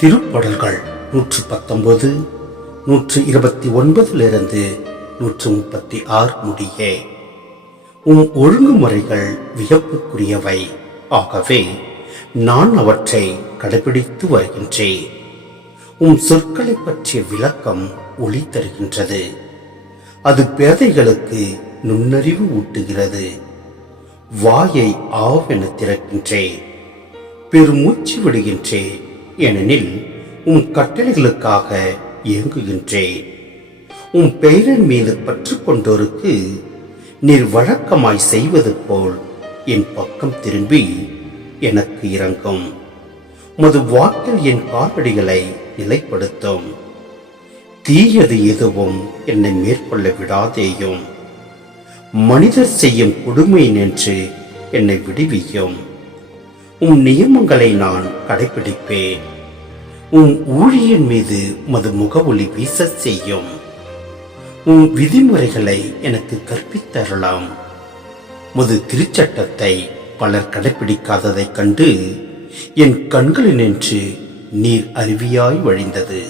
திருப்பாடல்கள் 119, 129 136 முடிய. ஒழுங்குமுறைகள் வியப்புக்குரியவை, ஆகவே நான் அவற்றை கடைபிடித்து வருகின்றேன். சொற்களை பற்றிய விளக்கம் ஒளி தருகின்றது. அது பேதைகளுக்கு நுண்ணறிவு ஊட்டுகிறது. வாயை ஆவென திறக்கின்றேன், பெருமூச்சு விடுகின்றேன், ஏனெனில் கட்டளைகளுக்காக இயங்குகின்றேன். பெயரின் மீது பற்று கொண்டோருக்கு நீர் வழக்கமாய் செய்வது போல் என் பக்கம் திரும்பி எனக்கு இரங்கும். மது வாக்கில் என் காலடிகளை நிலைப்படுத்தும். தீயது எதுவும் என்னை மேற்கொள்ள விடாதேயும். மனிதர் செய்யும் கொடுமை நின்று என்னை விடுவியும். நியமங்களை நான் கடைபிடிப்பேன். ஊழியின் மீது மது முகவொலி வீச செய்யும். விதிமுறைகளை எனக்கு கற்பித்தரலாம். மது திருச்சட்டத்தை பலர் கடைபிடிக்காததைக் கண்டு என் கண்களினின்று நீர் அருவியாய் வழிந்தது.